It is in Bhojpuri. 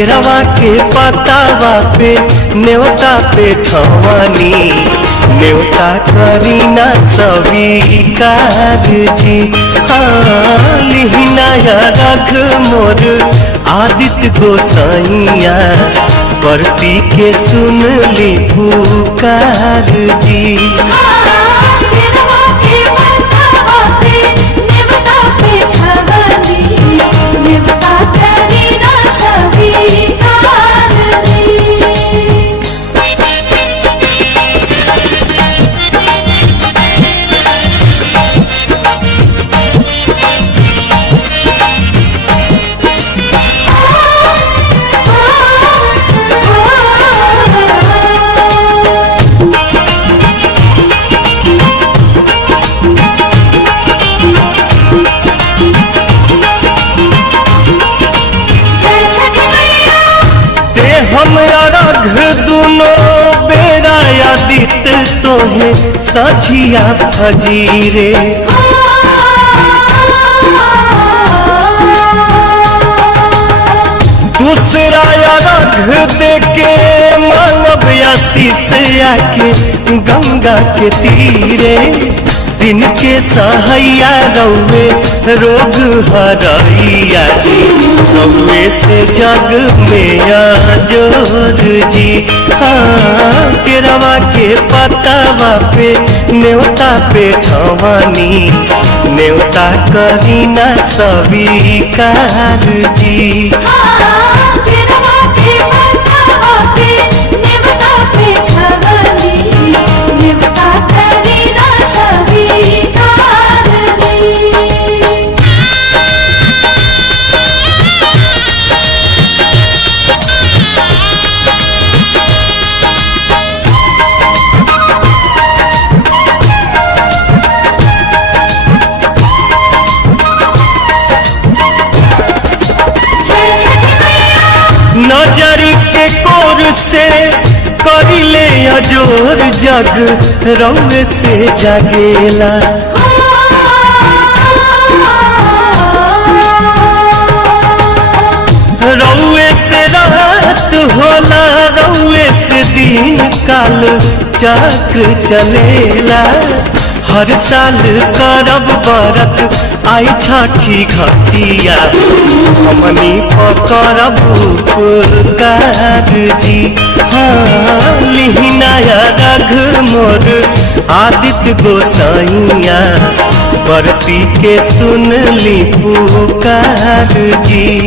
केरवा के पतावा पे न्योता पे ठवानी न्योता करीना स्वीकार जी। हाँ लिहिनाया रख मोर आदित्य गोसाइया परती के सुन ली पुकार जी। हमरा रघ दुनो बेरा आदित तोहे सझिया फजीरे। दूसरा रघ देके मानव आशीष आके गंगा के तीरे। दिन के सहैया रौवे रोग हरैया जी रौवे से जग में जोर जी। हाँ केरवा के पतावा पे न्योता पे ठवानी न्योता करीना स्वीकार जी। नजरी के कोर से करिले अजोर जग रौवे से जागेला। रौवे से रात होला रौवे से दिन काल चक्र चलेला। हर साल करब बरत आई छठी घटिया हमनी पकड़ब उपकार जी। हाँ लिहिनाया रघ मोर आदित्य गोसाइया परती के सुन ली पुकार जी।